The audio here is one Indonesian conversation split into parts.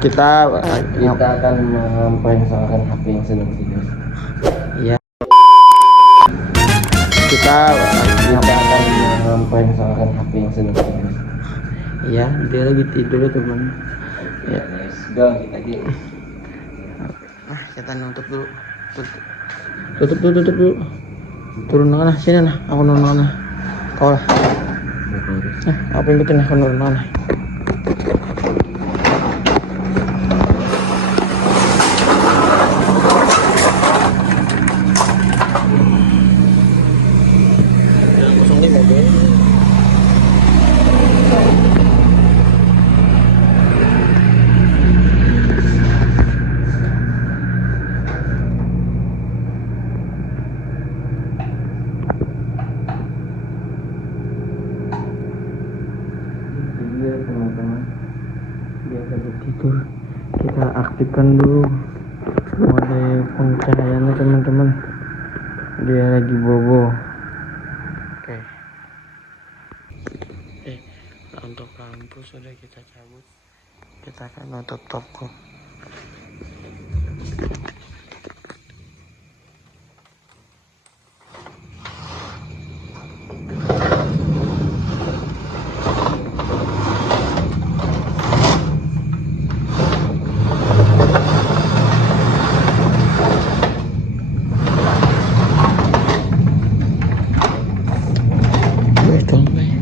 kita akan memperkenalkan HP yang sedang tidur. ya kita akan memperkenalkan HP yang sedang tidur. ya dia lagi tidur teman ya. Let's go kita game. Kita nutup dulu, tutup dulu, turun mana sini nah, aku nurun mana kau lah, aku ikutin aku nurun mana. Teman-teman, Dia lagi tidur, kita aktifkan dulu mode pencahayaannya teman-teman. Dia lagi bobo. Oke. Untuk lampu sudah kita cabut, kita akan nutup toko.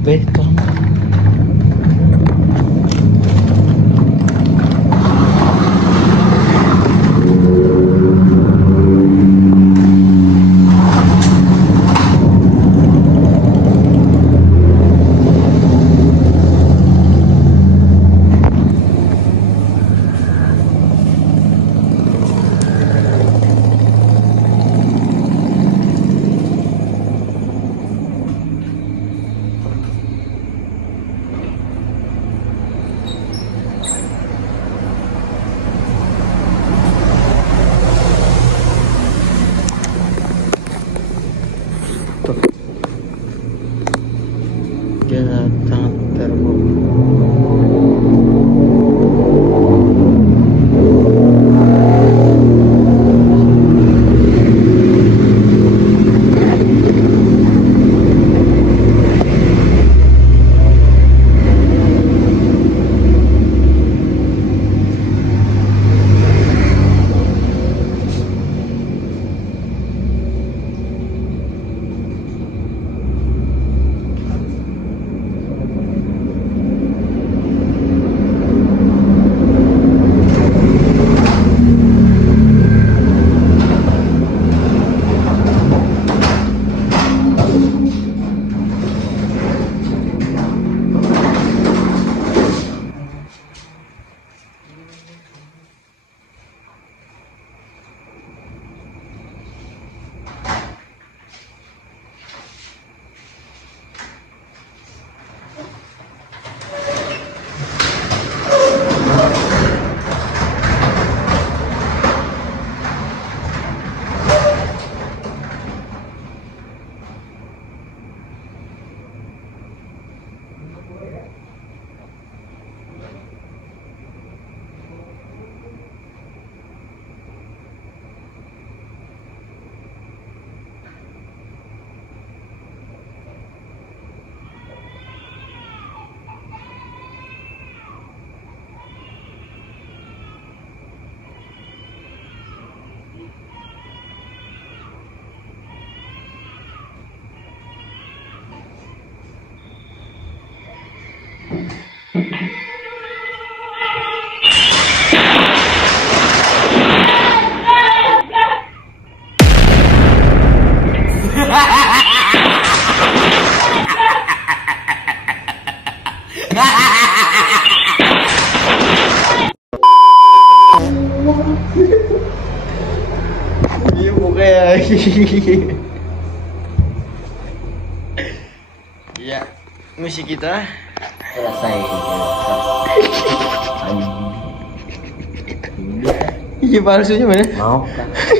Betul. Dia sangat terbuka. Iya pokoknya. Ya, misi kita selesai. iya palsunya mana? Mau kan?